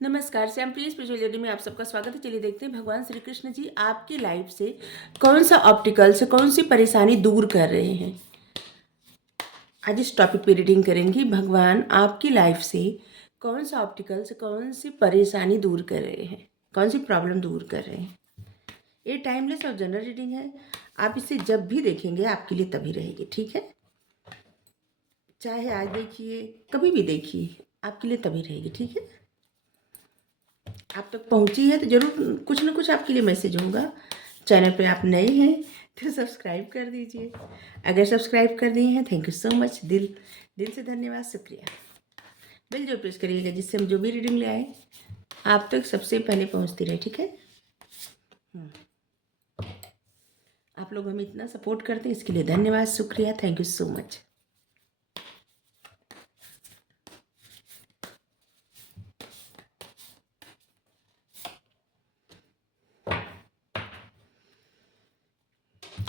नमस्कार, श्यामप्रिय spiritual journey में आप सबका स्वागत है। चलिए देखते हैं भगवान श्री कृष्ण जी आपकी लाइफ से कौन सा ऑब्स्टिकल से कौन सी परेशानी दूर कर रहे हैं। आज इस टॉपिक पे रीडिंग करेंगे। भगवान आपकी लाइफ से कौन सा ऑब्स्टिकल से कौन सी परेशानी दूर कर रहे हैं, कौन सी प्रॉब्लम दूर कर रहे हैं। ये टाइमलेस और जनरल रीडिंग है। आप इसे जब भी देखेंगे आपके लिए तभी रहेगी, ठीक है। चाहे आज देखिए, कभी भी देखिए, आपके लिए तभी रहेगी, ठीक है। आप तक पहुंची है तो ज़रूर कुछ ना कुछ आपके लिए मैसेज होगा। चैनल पे आप नए हैं तो सब्सक्राइब कर दीजिए। अगर सब्सक्राइब कर दिए हैं, थैंक यू सो मच, दिल दिल से धन्यवाद, शुक्रिया। बेल जो प्रेस करिएगा जिससे हम जो भी रीडिंग ले आए आप तक सबसे पहले पहुंचती रहे, ठीक है। आप लोग हमें इतना सपोर्ट करते हैं, इसके लिए धन्यवाद, शुक्रिया, thank you so much.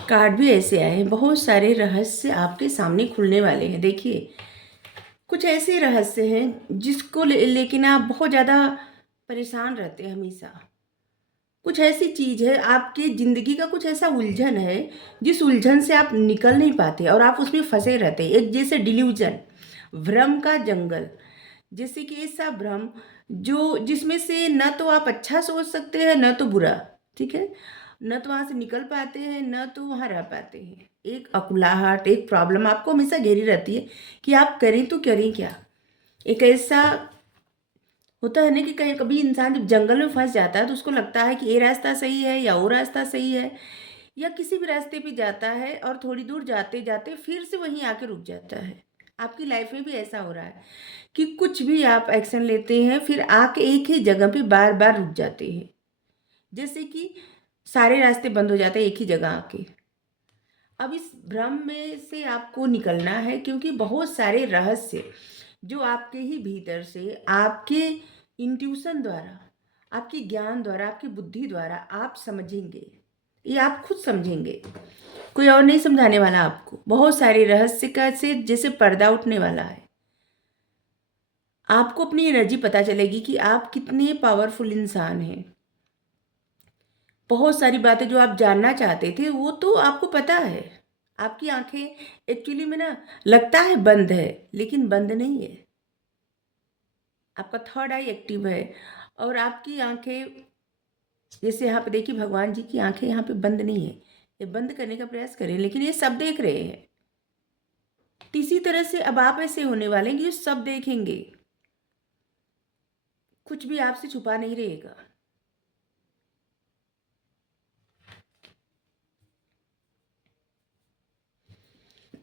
Card भी ऐसे आए हैं, बहुत सारे रहस्य आपके सामने खुलने वाले हैं। देखिए, कुछ ऐसे रहस्य हैं जिसको लेकिन आप बहुत ज़्यादा परेशान रहते हैं हमेशा। कुछ ऐसी चीज़ है, आपकी ज़िंदगी का कुछ ऐसा उलझन है जिस उलझन से आप निकल नहीं पाते और आप उसमें फंसे रहते हैं। एक जैसे डिल्यूजन, भ्रम का जंगल, जैसे कि ऐसा भ्रम जो जिसमें से न तो आप अच्छा सोच सकते हैं न तो बुरा, ठीक है। न तो वहाँ से निकल पाते हैं न तो वहाँ रह पाते हैं। एक अकुलाहट, एक प्रॉब्लम आपको हमेशा घेरी रहती है कि आप करें तो करें क्या। एक ऐसा होता है ना कि कहीं कभी इंसान जब जंगल में फंस जाता है तो उसको लगता है कि ये रास्ता सही है या वो रास्ता सही है, या किसी भी रास्ते पे जाता है और थोड़ी दूर जाते जाते फिर से वहीं आके रुक जाता है। आपकी लाइफ में भी ऐसा हो रहा है कि कुछ भी आप एक्शन लेते हैं फिर आके एक ही जगह पे बार बार रुक जाते हैं, जैसे कि सारे रास्ते बंद हो जाते हैं एक ही जगह आके। अब इस भ्रम में से आपको निकलना है, क्योंकि बहुत सारे रहस्य जो आपके ही भीतर से आपके इंट्यूशन द्वारा, आपके ज्ञान द्वारा, आपकी बुद्धि द्वारा आप समझेंगे। ये आप खुद समझेंगे, कोई और नहीं समझाने वाला आपको। बहुत सारे रहस्य का से जैसे पर्दा उठने वाला है। आपको अपनी एनर्जी पता चलेगी कि आप कितने पावरफुल इंसान हैं। बहुत सारी बातें जो आप जानना चाहते थे वो तो आपको पता है। आपकी आंखें एक्चुअली में ना लगता है बंद है, लेकिन बंद नहीं है। आपका थर्ड आई एक्टिव है और आपकी आंखें, जैसे यहाँ पे देखिए भगवान जी की आंखें यहाँ पे बंद नहीं है। ये बंद करने का प्रयास करें लेकिन ये सब देख रहे हैं। इसी तरह से अब आप ऐसे होने वाले हैं कि ये सब देखेंगे, कुछ भी आपसे छुपा नहीं रहेगा।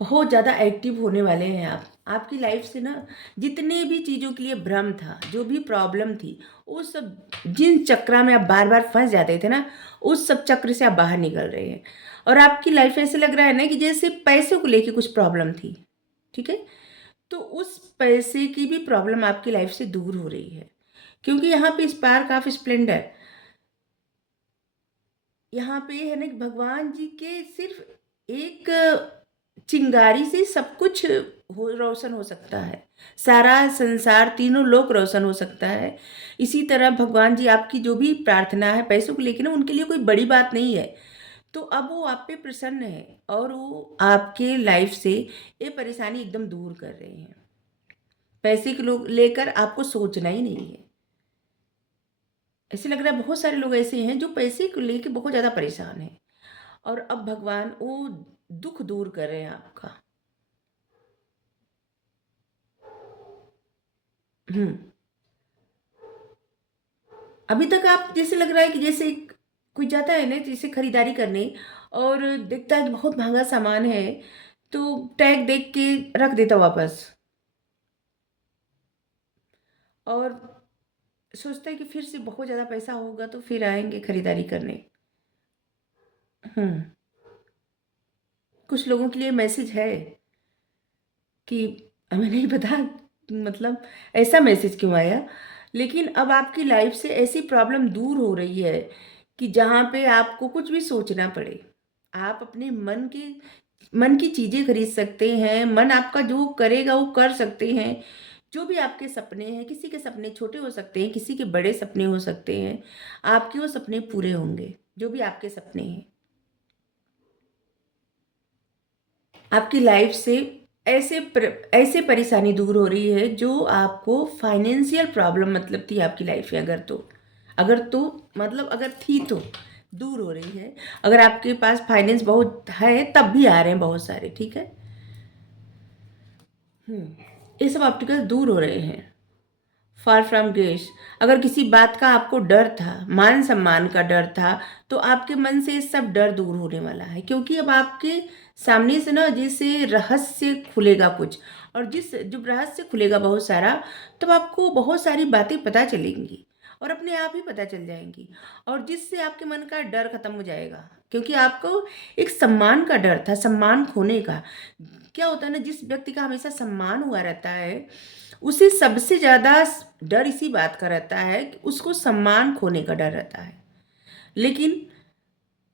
बहुत ज़्यादा एक्टिव होने वाले हैं आप। आपकी लाइफ से ना जितने भी चीज़ों के लिए भ्रम था, जो भी प्रॉब्लम थी, वो सब, जिन चक्रा में आप बार बार फंस जाते थे ना, उस सब चक्र से आप बाहर निकल रहे हैं। और आपकी लाइफ ऐसे लग रहा है ना कि जैसे पैसे को लेके कुछ प्रॉब्लम थी, ठीक है। तो उस पैसे की भी प्रॉब्लम आपकी लाइफ से दूर हो रही है, क्योंकि यहाँ पे स्पार्क ऑफ स्प्लेंडर, यहाँ पे है ना कि भगवान जी के सिर्फ एक चिंगारी से सब कुछ रोशन हो सकता है। सारा संसार, तीनों लोक रोशन हो सकता है। इसी तरह भगवान जी आपकी जो भी प्रार्थना है पैसों को लेकर ना, उनके लिए कोई बड़ी बात नहीं है। तो अब वो आप पे प्रसन्न है और वो आपके लाइफ से ये परेशानी एकदम दूर कर रहे हैं। पैसे के लोग लेकर आपको सोचना ही नहीं है। ऐसे लग रहा है बहुत सारे लोग ऐसे हैं जो पैसे को लेके बहुत ज़्यादा परेशान हैं, और अब भगवान वो दुख दूर कर रहे हैं आपका। हम्म। अभी तक आप, जैसे लग रहा है कि जैसे कोई जाता है ना जैसे खरीदारी करने और देखता है कि बहुत महंगा सामान है, तो टैग देख के रख देता वापस और सोचता है कि फिर से बहुत ज़्यादा पैसा होगा तो फिर आएंगे खरीदारी करने। हम्म। कुछ लोगों के लिए मैसेज है कि हमें नहीं पता, मतलब ऐसा मैसेज क्यों आया, लेकिन अब आपकी लाइफ से ऐसी प्रॉब्लम दूर हो रही है कि जहाँ पे आपको कुछ भी सोचना पड़े, आप अपने मन की चीज़ें खरीद सकते हैं। मन आपका जो करेगा वो कर सकते हैं। जो भी आपके सपने हैं, किसी के सपने छोटे हो सकते हैं, किसी के बड़े सपने हो सकते हैं, आपके वो सपने पूरे होंगे, जो भी आपके सपने हैं। आपकी लाइफ से ऐसे परेशानी दूर हो रही है जो आपको फाइनेंशियल प्रॉब्लम मतलब थी आपकी लाइफ में, अगर तो मतलब अगर थी तो दूर हो रही है। अगर आपके पास फाइनेंस बहुत है तब भी आ रहे हैं बहुत सारे, ठीक है। ये सब ऑब्स्टिकल दूर हो रहे हैं। फार फ्रॉम गेस, अगर किसी बात का आपको डर था, मान सम्मान का डर था, तो आपके मन से ये सब डर दूर होने वाला है, क्योंकि अब आपके सामने से ना जैसे रहस्य खुलेगा कुछ, और जब रहस्य खुलेगा बहुत सारा, तब आपको बहुत सारी बातें पता चलेंगी और अपने आप ही पता चल जाएंगी, और जिससे आपके मन का डर खत्म हो जाएगा। क्योंकि आपको एक सम्मान का डर था, सम्मान खोने का। क्या होता है ना, जिस व्यक्ति का हमेशा सम्मान हुआ रहता है, उसे सबसे ज़्यादा डर इसी बात का रहता है कि उसको सम्मान खोने का डर रहता है। लेकिन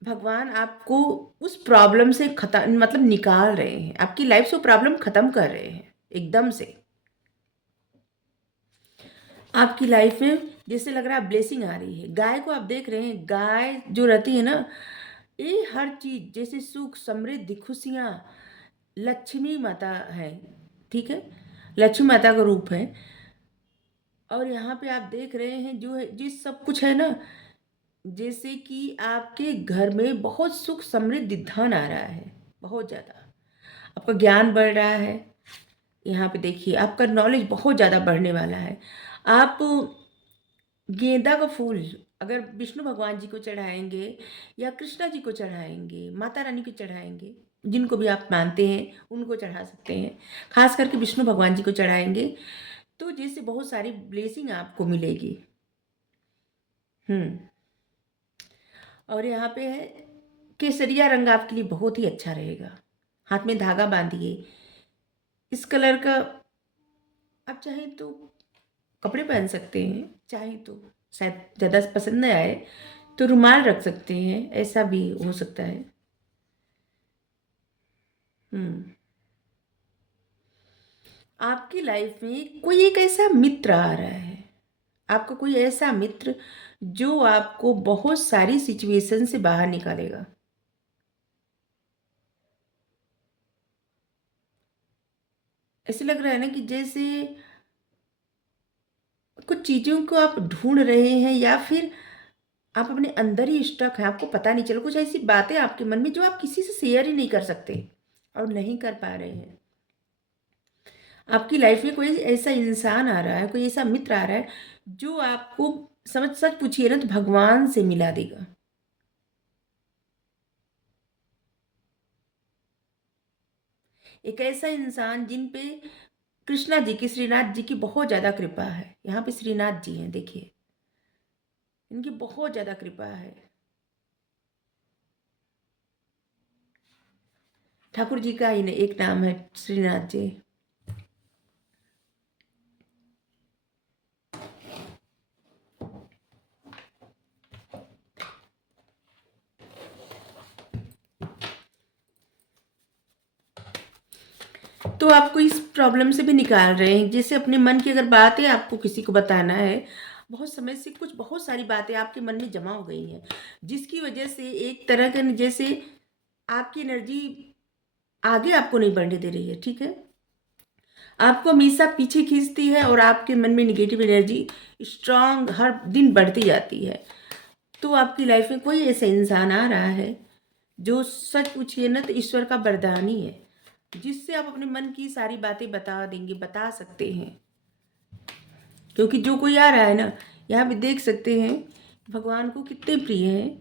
भगवान आपको उस प्रॉब्लम से खत्म मतलब निकाल रहे हैं, आपकी लाइफ से वो प्रॉब्लम खत्म कर रहे हैं एकदम से। आपकी लाइफ में जैसे लग रहा है ब्लेसिंग आ रही है। गाय को आप देख रहे हैं, गाय जो रहती है ना, ये हर चीज जैसे सुख समृद्धि खुशियाँ, लक्ष्मी माता है, ठीक है, लक्ष्मी माता का रूप है। और यहाँ पे आप देख रहे हैं जो है जिस सब कुछ है ना, जैसे कि आपके घर में बहुत सुख समृद्धि धन आ रहा है, बहुत ज़्यादा आपका ज्ञान बढ़ रहा है। यहाँ पे देखिए आपका नॉलेज बहुत ज़्यादा बढ़ने वाला है। आप गेंदा का फूल अगर विष्णु भगवान जी को चढ़ाएंगे या कृष्णा जी को चढ़ाएंगे, माता रानी को चढ़ाएंगे, जिनको भी आप मानते हैं उनको चढ़ा सकते हैं, खास करके विष्णु भगवान जी को चढ़ाएंगे तो जैसे बहुत सारी ब्लेसिंग आपको मिलेगी। हम्म और यहाँ पे है केसरिया रंग आपके लिए बहुत ही अच्छा रहेगा। हाथ में धागा बांधिए, इस कलर का आप चाहे तो कपड़े पहन सकते हैं, चाहे तो शायद ज़्यादा पसंद न आए तो रुमाल रख सकते हैं, ऐसा भी हो सकता है। हम्म आपकी लाइफ में कोई एक ऐसा मित्र आ रहा है, आपका कोई ऐसा मित्र जो आपको बहुत सारी सिचुएशन से बाहर निकालेगा। ऐसे लग रहा है ना कि जैसे कुछ चीज़ों को आप ढूंढ रहे हैं, या फिर आप अपने अंदर ही स्टक हैं, आपको पता नहीं चला, कुछ ऐसी बातें आपके मन में जो आप किसी से शेयर ही नहीं कर सकते और नहीं कर पा रहे हैं। आपकी लाइफ में कोई ऐसा इंसान आ रहा है, कोई ऐसा मित्र आ रहा है जो आपको समझ सच पूछिए ना तो भगवान से मिला देगा। एक ऐसा इंसान जिन पे कृष्णा जी की, श्रीनाथ जी की बहुत ज़्यादा कृपा है। यहाँ पे श्रीनाथ जी हैं, देखिए इनकी बहुत ज़्यादा कृपा है। ठाकुर जी का ही एक नाम है श्रीनाथ जी। तो आपको इस प्रॉब्लम से भी निकाल रहे हैं, जैसे अपने मन की अगर बात है आपको किसी को बताना है, बहुत समय से कुछ बहुत सारी बातें आपके मन में जमा हो गई हैं, जिसकी वजह से एक तरह का जैसे आपकी एनर्जी आगे आपको नहीं बढ़ने दे रही है, ठीक है, आपको हमेशा पीछे खींचती है और आपके मन में निगेटिव एनर्जी स्ट्रांग हर दिन बढ़ती जाती है। तो आपकी लाइफ में कोई ऐसा इंसान आ रहा है जो सच पूछिए ना तो ईश्वर का वरदान ही है, जिससे आप अपने मन की सारी बातें बता देंगे, बता सकते हैं। क्योंकि जो कोई आ रहा है ना, यहाँ पे देख सकते हैं भगवान को कितने प्रिय हैं,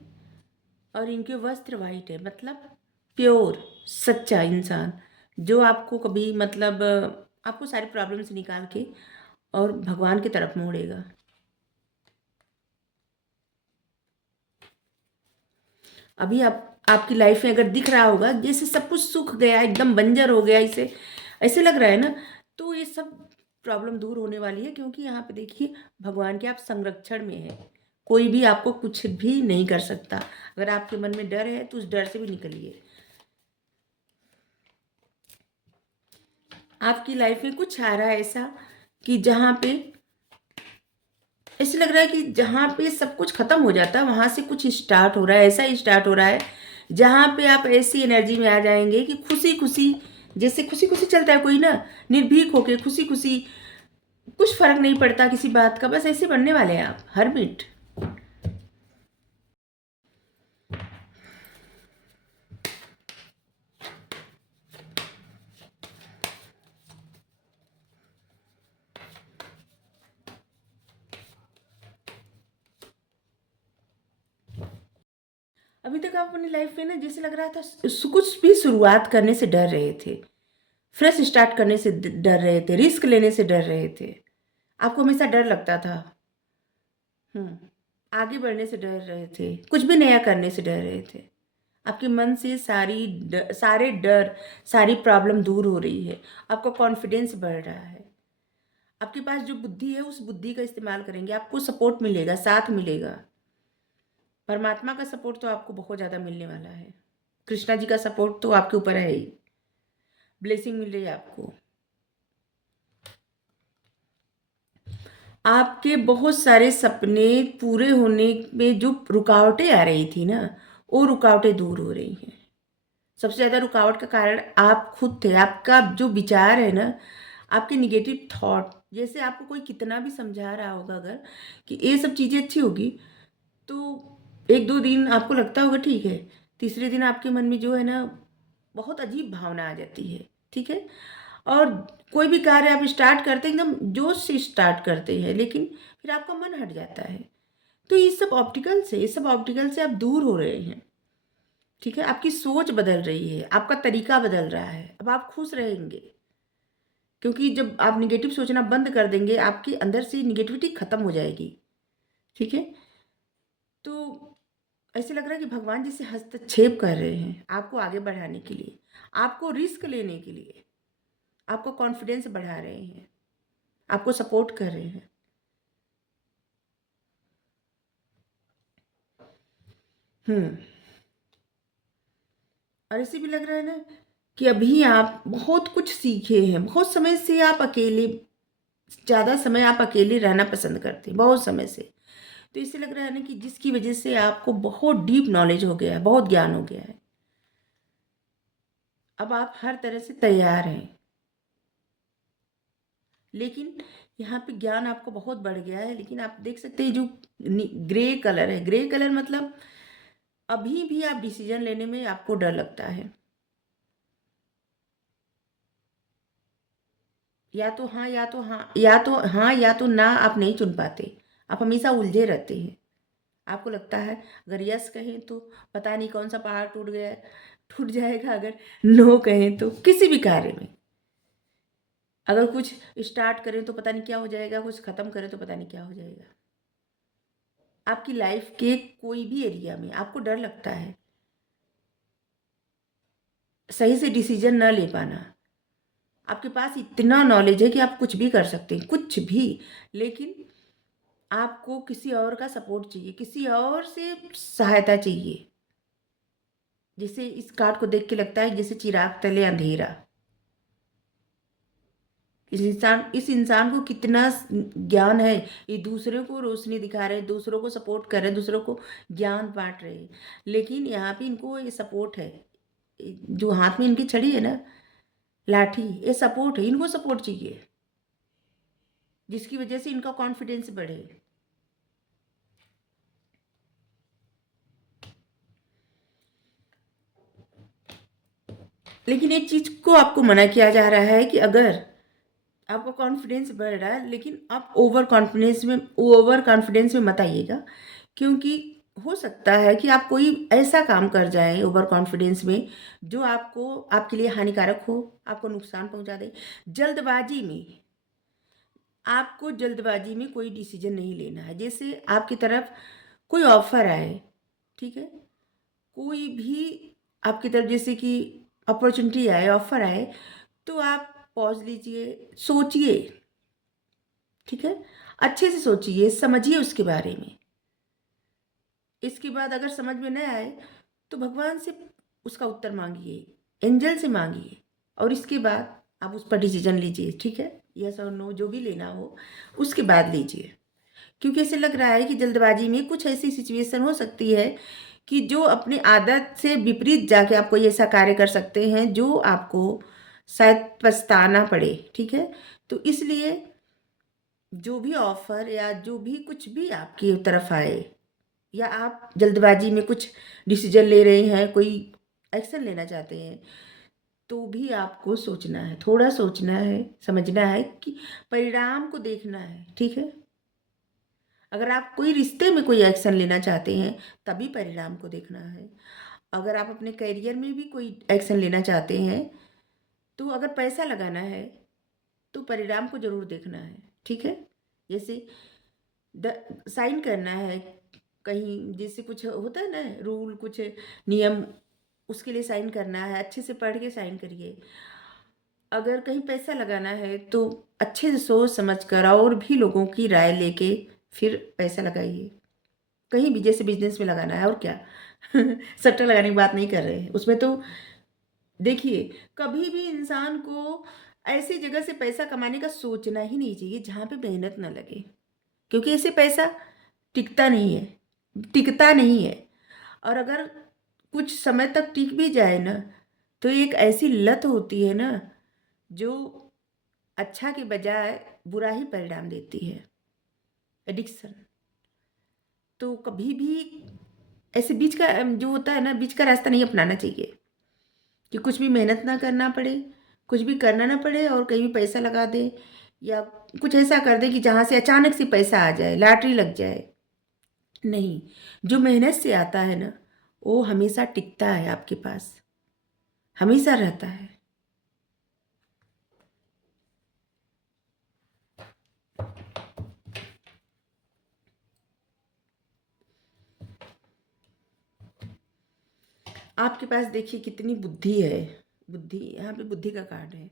और इनके वस्त्र वाइट है, मतलब प्योर सच्चा इंसान, जो आपको कभी मतलब आपको सारी प्रॉब्लम से निकाल के और भगवान की तरफ मोड़ेगा। अभी आप आपकी लाइफ में अगर दिख रहा होगा जैसे सब कुछ सूख गया, एकदम बंजर हो गया, इसे ऐसे लग रहा है ना, तो ये सब प्रॉब्लम दूर होने वाली है। क्योंकि यहाँ पे देखिए भगवान के आप संरक्षण में है, कोई भी आपको कुछ भी नहीं कर सकता। अगर आपके मन में डर है तो उस डर से भी निकलिए। आपकी लाइफ में कुछ आ रहा है ऐसा कि जहाँ पे ऐसे लग रहा है कि जहाँ पे सब कुछ खत्म हो जाता है वहाँ से कुछ स्टार्ट हो रहा है, ऐसा ही स्टार्ट हो रहा है जहाँ पे आप ऐसी एनर्जी में आ जाएंगे कि खुशी खुशी, जैसे खुशी खुशी चलता है कोई ना, निर्भीक होके खुशी खुशी, कुछ फर्क नहीं पड़ता किसी बात का, बस ऐसे बनने वाले हैं आप हर मिनट। अभी तक आप अपनी लाइफ में ना जैसे लग रहा था कुछ भी शुरुआत करने से डर रहे थे, फ्रेश स्टार्ट करने से डर रहे थे, रिस्क लेने से डर रहे थे, आपको हमेशा डर लगता था। आगे बढ़ने से डर रहे थे, कुछ भी नया करने से डर रहे थे। आपके मन से सारे डर, सारी प्रॉब्लम दूर हो रही है, आपका कॉन्फिडेंस बढ़ रहा है। आपके पास जो बुद्धि है उस बुद्धि का इस्तेमाल करेंगे, आपको सपोर्ट मिलेगा, साथ मिलेगा। परमात्मा का सपोर्ट तो आपको बहुत ज़्यादा मिलने वाला है। कृष्णा जी का सपोर्ट तो आपके ऊपर है ही, ब्लेसिंग मिल रही है आपको। आपके बहुत सारे सपने पूरे होने में जो रुकावटें आ रही थी ना, वो रुकावटें दूर हो रही हैं। सबसे ज़्यादा रुकावट का कारण आप खुद थे। आपका जो विचार है ना, आपके निगेटिव थॉट, जैसे आपको कोई कितना भी समझा रहा होगा अगर कि ये सब चीज़ें अच्छी होगी, तो एक दो दिन आपको लगता होगा ठीक है, तीसरे दिन आपके मन में जो है ना बहुत अजीब भावना आ जाती है। ठीक है, और कोई भी कार्य आप स्टार्ट करते हैं एकदम जोश से स्टार्ट करते हैं, लेकिन फिर आपका मन हट जाता है। तो ये सब ऑप्टिकल से आप दूर हो रहे हैं। ठीक है, आपकी सोच बदल रही है, आपका तरीका बदल रहा है, अब आप खुश रहेंगे। क्योंकि जब आप निगेटिव सोचना बंद कर देंगे, आपके अंदर से निगेटिविटी खत्म हो जाएगी। ठीक है, तो ऐसे लग रहा है कि भगवान जी से हस्तक्षेप कर रहे हैं आपको आगे बढ़ाने के लिए, आपको रिस्क लेने के लिए, आपको कॉन्फिडेंस बढ़ा रहे हैं, आपको सपोर्ट कर रहे हैं। हम्म और ऐसे भी लग रहा है ना कि अभी आप बहुत कुछ सीखे हैं, बहुत समय से आप अकेले, ज़्यादा समय आप अकेले रहना पसंद करते हैं, बहुत समय से। तो इससे लग रहा है ना कि जिसकी वजह से आपको बहुत डीप नॉलेज हो गया है, बहुत ज्ञान हो गया है। अब आप हर तरह से तैयार हैं, लेकिन यहाँ पे ज्ञान आपको बहुत बढ़ गया है, लेकिन आप देख सकते हैं जो ग्रे कलर है, ग्रे कलर मतलब अभी भी आप डिसीजन लेने में आपको डर लगता है। या तो हाँ, या तो हाँ, या तो हाँ, या तो ना, आप नहीं चुन पाते। आप हमेशा उलझे रहते हैं। आपको लगता है अगर यस कहें तो पता नहीं कौन सा पहाड़ टूट जाएगा, अगर नो कहें तो किसी भी कार्य में, अगर कुछ स्टार्ट करें तो पता नहीं क्या हो जाएगा, कुछ ख़त्म करें तो पता नहीं क्या हो जाएगा। आपकी लाइफ के कोई भी एरिया में आपको डर लगता है, सही से डिसीजन न ले पाना। आपके पास इतना नॉलेज है कि आप कुछ भी कर सकते हैं, कुछ भी, लेकिन आपको किसी और का सपोर्ट चाहिए, किसी और से सहायता चाहिए। जैसे इस कार्ड को देख के लगता है जैसे चिराग तले अंधेरा। इस इंसान को कितना ज्ञान है, ये दूसरे को रोशनी दिखा रहे हैं, दूसरों को सपोर्ट कर रहे हैं, दूसरों को ज्ञान बांट रहे हैं, लेकिन यहाँ पे इनको ये सपोर्ट है, जो हाथ में इनकी छड़ी है ना, लाठी, ये सपोर्ट है, इनको सपोर्ट चाहिए, जिसकी वजह से इनका कॉन्फिडेंस बढ़े। लेकिन एक चीज को आपको मना किया जा रहा है कि अगर आपका कॉन्फिडेंस बढ़ रहा है, लेकिन आप ओवर कॉन्फिडेंस में मत आइएगा, क्योंकि हो सकता है कि आप कोई ऐसा काम कर जाएं ओवर कॉन्फिडेंस में जो आपको, आपके लिए हानिकारक हो, आपको नुकसान पहुंचा दे। जल्दबाजी में, आपको जल्दबाजी में कोई डिसीजन नहीं लेना है। जैसे आपकी तरफ कोई ऑफर आए, ठीक है, कोई भी आपकी तरफ जैसे कि अपॉर्चुनिटी आए, ऑफर आए, तो आप पॉज लीजिए, सोचिए। ठीक है, अच्छे से सोचिए, समझिए उसके बारे में। इसके बाद अगर समझ में न आए तो भगवान से उसका उत्तर मांगिए, एंजल से मांगिए, और इसके बाद आप उस पर डिसीजन लीजिए। ठीक है। यस और नो जो भी लेना हो उसके बाद लीजिए। क्योंकि ऐसे लग रहा है कि जल्दबाजी में कुछ ऐसी सिचुएशन हो सकती है कि जो अपनी आदत से विपरीत जाके आप कोई ऐसा कार्य कर सकते हैं जो आपको शायद पछताना पड़े, ठीक है? तो इसलिए जो भी ऑफ़र या जो भी कुछ भी आपकी तरफ आए या आप जल्दबाजी में कुछ डिसीज़न ले रहे हैं, कोई एक्शन लेना चाहते हैं, तो भी आपको सोचना है, थोड़ा सोचना है, समझना है कि परिणाम को देखना है, ठीक है? अगर आप कोई रिश्ते में कोई एक्शन लेना चाहते हैं, तभी परिणाम को देखना है। अगर आप अपने करियर में भी कोई एक्शन लेना चाहते हैं, तो अगर पैसा लगाना है, तो परिणाम को ज़रूर देखना है, ठीक है? जैसे द साइन करना है कहीं, जैसे कुछ होता है ना रूल, कुछ नियम, उसके लिए साइन करना है, अच्छे से पढ़ के साइन करिए। अगर कहीं पैसा लगाना है तो अच्छे से सोच समझ कर और भी लोगों की राय लेके फिर पैसा लगाइए। कहीं भी जैसे बिज़नेस में लगाना है और क्या। सट्टा लगाने की बात नहीं कर रहे हैं। उसमें तो देखिए, कभी भी इंसान को ऐसी जगह से पैसा कमाने का सोचना ही नहीं चाहिए जहाँ पे मेहनत ना लगे। क्योंकि ऐसे पैसा टिकता नहीं है, टिकता नहीं है। और अगर कुछ समय तक टिक भी जाए ना, तो एक ऐसी लत होती है ना, जो अच्छा के बजाय बुरा ही परिणाम देती है, एडिक्शन। तो कभी भी ऐसे बीच का जो होता है ना, बीच का रास्ता नहीं अपनाना चाहिए कि कुछ भी मेहनत ना करना पड़े, कुछ भी करना ना पड़े और कहीं भी पैसा लगा दे या कुछ ऐसा कर दे कि जहाँ से अचानक से पैसा आ जाए, लॉटरी लग जाए। नहीं, जो मेहनत से आता है ना, वो हमेशा टिकता है आपके पास, हमेशा रहता है। आपके पास देखिए कितनी बुद्धि है, बुद्धि, यहाँ पे बुद्धि का कार्ड है।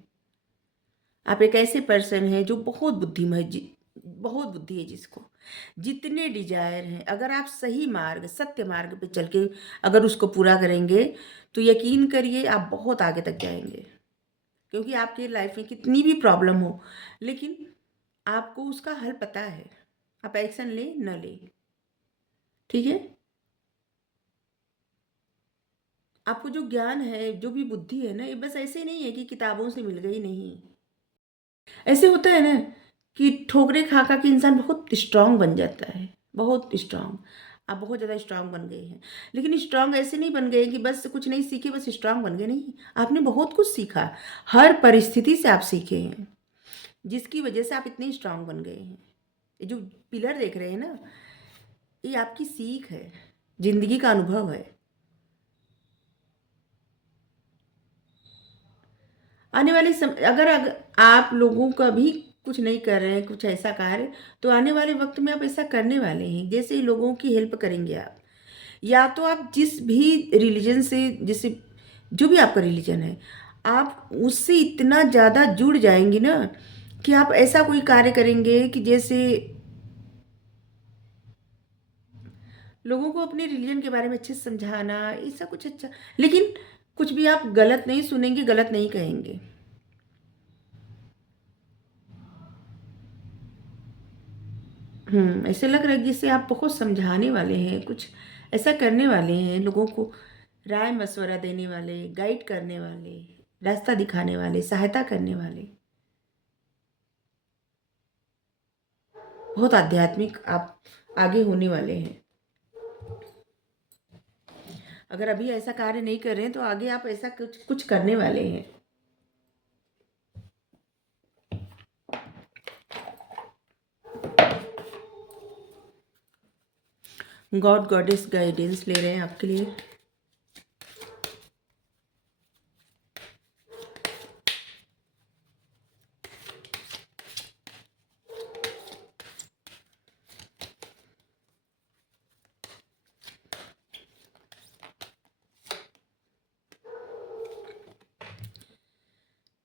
आप एक ऐसे पर्सन हैं जो बहुत बुद्धिमान बहुत बुद्धि है जिसको, जितने डिजायर हैं, अगर आप सही मार्ग, सत्य मार्ग पे चल के अगर उसको पूरा करेंगे, तो यकीन करिए आप बहुत आगे तक जाएंगे। क्योंकि आपकी लाइफ में कितनी भी प्रॉब्लम हो, लेकिन आपको उसका हल पता है। आप एक्शन लें न लें, ठीक है? आपको जो ज्ञान है, जो भी बुद्धि है ना, ये बस ऐसे नहीं है कि किताबों से मिल गई, नहीं। ऐसे होता है ना कि ठोकरे खा खा के इंसान बहुत स्ट्रांग बन जाता है, बहुत स्ट्रांग। आप बहुत ज़्यादा स्ट्रांग बन गए हैं, लेकिन स्ट्रांग ऐसे नहीं बन गए कि बस कुछ नहीं सीखे बस स्ट्रांग बन गए, नहीं। आपने बहुत कुछ सीखा, हर परिस्थिति से आप सीखे हैं, जिसकी वजह से आप इतने स्ट्रांग बन गए हैं। ये जो पिलर देख रहे हैं ना, ये आपकी सीख है, जिंदगी का अनुभव है। आने वाले अगर आप लोगों का भी कुछ नहीं कर रहे हैं, कुछ ऐसा कार्य, तो आने वाले वक्त में आप ऐसा करने वाले हैं। जैसे ही लोगों की हेल्प करेंगे आप, या तो आप जिस भी रिलीजन से, जैसे जो भी आपका रिलीजन है, आप उससे इतना ज़्यादा जुड़ जाएंगे ना कि आप ऐसा कोई कार्य करेंगे कि जैसे लोगों को अपने रिलीजन के बारे में अच्छे से समझाना, ऐसा कुछ अच्छा। लेकिन कुछ भी आप गलत नहीं सुनेंगे, गलत नहीं कहेंगे। ऐसे लग रहा है जैसे आप बहुत समझाने वाले हैं, कुछ ऐसा करने वाले हैं, लोगों को राय मशवरा देने वाले, गाइड करने वाले, रास्ता दिखाने वाले, सहायता करने वाले। बहुत आध्यात्मिक आप आगे होने वाले हैं। अगर अभी ऐसा कार्य नहीं कर रहे हैं तो आगे आप ऐसा कुछ कुछ करने वाले हैं। गॉड गॉडेस गाइडेंस ले रहे हैं आपके लिए।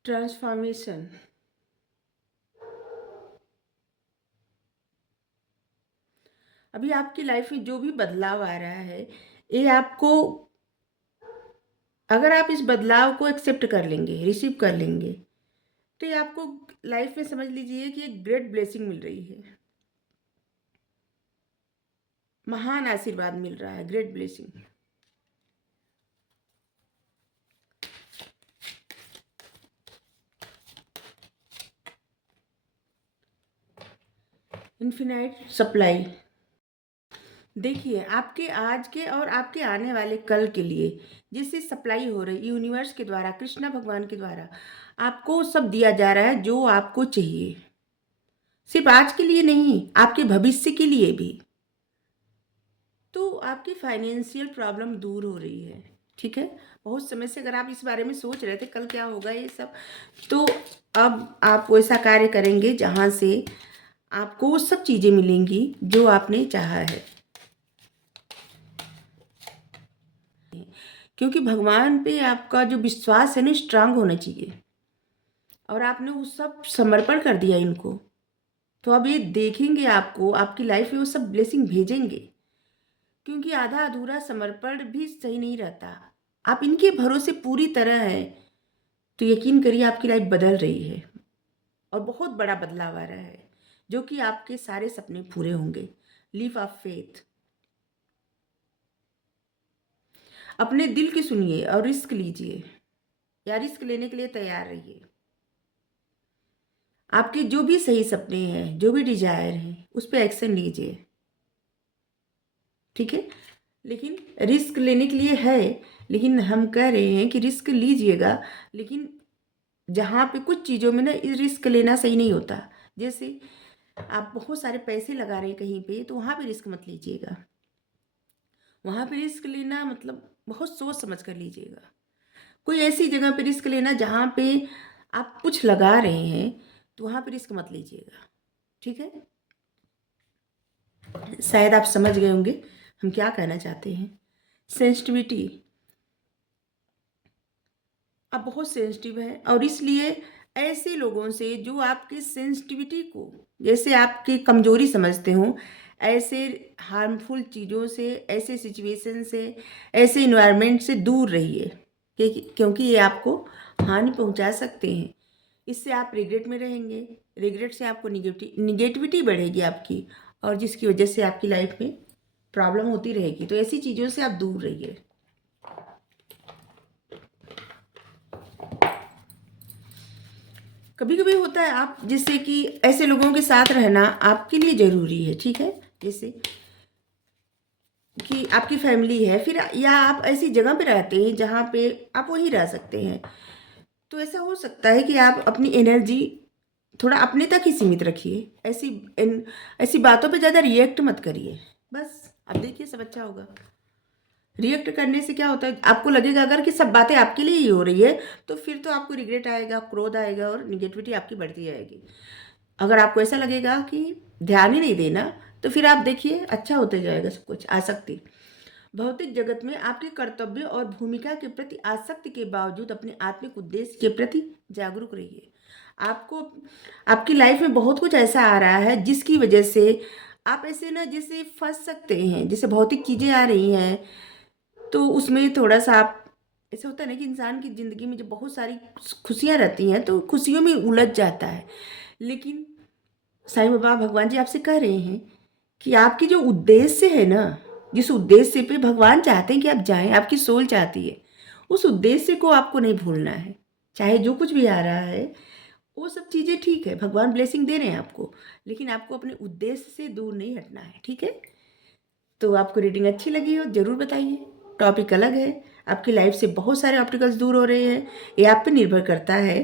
ट्रांसफॉर्मेशन। अभी आपकी लाइफ में जो भी बदलाव आ रहा है, ये आपको, अगर आप इस बदलाव को एक्सेप्ट कर लेंगे, रिसीव कर लेंगे, तो ये आपको लाइफ में समझ लीजिए कि एक ग्रेट ब्लेसिंग मिल रही है, महान आशीर्वाद मिल रहा है, ग्रेट ब्लेसिंग। Infinite supply. देखिए आपके आज के और आपके आने वाले कल के लिए जिससे सप्लाई हो रही यूनिवर्स के द्वारा, कृष्णा भगवान के द्वारा आपको सब दिया जा रहा है जो आपको चाहिए। सिर्फ आज के लिए नहीं, आपके भविष्य के लिए भी। तो आपकी फाइनेंशियल प्रॉब्लम दूर हो रही है, ठीक है। बहुत समय से अगर आप इस बारे में सोच रहे थे कल क्या होगा ये सब, तो अब आप वैसा कार्य करेंगे जहाँ से आपको वो सब चीज़ें मिलेंगी जो आपने चाहा है, क्योंकि भगवान पे आपका जो विश्वास है ना स्ट्रांग होना चाहिए। और आपने वो सब समर्पण कर दिया इनको, तो अब ये देखेंगे आपको आपकी लाइफ में वो सब ब्लेसिंग भेजेंगे, क्योंकि आधा अधूरा समर्पण भी सही नहीं रहता। आप इनके भरोसे पूरी तरह हैं तो यकीन करिए आपकी लाइफ बदल रही है और बहुत बड़ा बदलाव आ रहा है, जो कि आपके सारे सपने पूरे होंगे। Leave of faith. अपने दिल की सुनिए और रिस्क लीजिए, या रिस्क लेने के लिए तैयार रहिए। आपके जो भी सही सपने हैं, जो भी डिजायर हैं, उस पर एक्शन लीजिए, ठीक है। लेकिन रिस्क लेने के लिए है, लेकिन हम कह रहे हैं कि रिस्क लीजिएगा, लेकिन जहाँ पे कुछ चीज़ों में ना रिस्क लेना सही नहीं होता। जैसे आप बहुत सारे पैसे लगा रहे हैं कहीं पे, तो वहाँ पे रिस्क मत लीजिएगा। वहाँ पे रिस्क लेना मतलब बहुत सोच समझ कर लीजिएगा। कोई ऐसी जगह पे रिस्क लेना जहाँ पे आप कुछ लगा रहे हैं, तो वहाँ पे रिस्क मत लीजिएगा, ठीक है। शायद आप समझ गए होंगे हम क्या कहना चाहते हैं। सेंसिटिविटी। आप बहुत सेंसिटिव हैं और इसलिए ऐसे लोगों से जो आपकी सेंसिटिविटी को जैसे आपकी कमजोरी समझते हो, ऐसे हार्मफुल चीज़ों से, ऐसे सिचुएशन से, ऐसे इन्वायरमेंट से दूर रहिए, क्योंकि ये आपको हानि पहुंचा सकते हैं। इससे आप रिग्रेट में रहेंगे, रिग्रेट से आपको निगेटिविटी बढ़ेगी आपकी, और जिसकी वजह से आपकी लाइफ में प्रॉब्लम होती रहेगी। तो ऐसी चीज़ों से आप दूर रहिए। कभी कभी होता है आप जैसे कि ऐसे लोगों के साथ रहना आपके लिए ज़रूरी है, ठीक है। जैसे कि आपकी फैमिली है, फिर या आप ऐसी जगह पे रहते हैं जहाँ पे आप वहीं रह सकते हैं, तो ऐसा हो सकता है कि आप अपनी एनर्जी थोड़ा अपने तक ही सीमित रखिए। ऐसी बातों पे ज़्यादा रिएक्ट मत करिए, बस। अब देखिए सब अच्छा होगा। रिएक्ट करने से क्या होता है, आपको लगेगा अगर कि सब बातें आपके लिए ही हो रही है, तो फिर तो आपको रिग्रेट आएगा, क्रोध आएगा और निगेटिविटी आपकी बढ़ती जाएगी। अगर आपको ऐसा लगेगा कि ध्यान ही नहीं देना, तो फिर आप देखिए अच्छा होते जाएगा सब कुछ। आसक्ति। भौतिक जगत में आपके कर्तव्य और भूमिका के प्रति आसक्ति के बावजूद अपने आत्मिक उद्देश्य के प्रति जागरूक रहिए। आपको आपकी लाइफ में बहुत कुछ ऐसा आ रहा है जिसकी वजह से आप ऐसे ना जैसे फंस सकते हैं, जैसे भौतिक चीज़ें आ रही हैं, तो उसमें थोड़ा सा आप ऐसा होता है ना कि इंसान की ज़िंदगी में जब बहुत सारी खुशियाँ रहती हैं तो खुशियों में उलझ जाता है। लेकिन साईं बाबा भगवान जी आपसे कह रहे हैं कि आपकी जो उद्देश्य है ना, जिस उद्देश्य पे भगवान चाहते हैं कि आप जाएं, आपकी सोल चाहती है, उस उद्देश्य को आपको नहीं भूलना है। चाहे जो कुछ भी आ रहा है वो सब चीज़ें ठीक है, भगवान ब्लेसिंग दे रहे हैं आपको, लेकिन आपको अपने उद्देश्य से दूर नहीं हटना है, ठीक है। तो आपको रीडिंग अच्छी लगी हो ज़रूर बताइए। टॉपिक अलग है, आपकी लाइफ से बहुत सारे ऑब्स्टिकल्स दूर हो रहे हैं, ये आप पे निर्भर करता है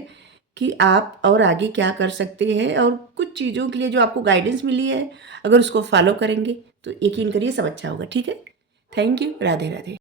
कि आप और आगे क्या कर सकते हैं। और कुछ चीज़ों के लिए जो आपको गाइडेंस मिली है, अगर उसको फॉलो करेंगे तो यकीन करिए सब अच्छा होगा, ठीक है। Thank you. राधे राधे।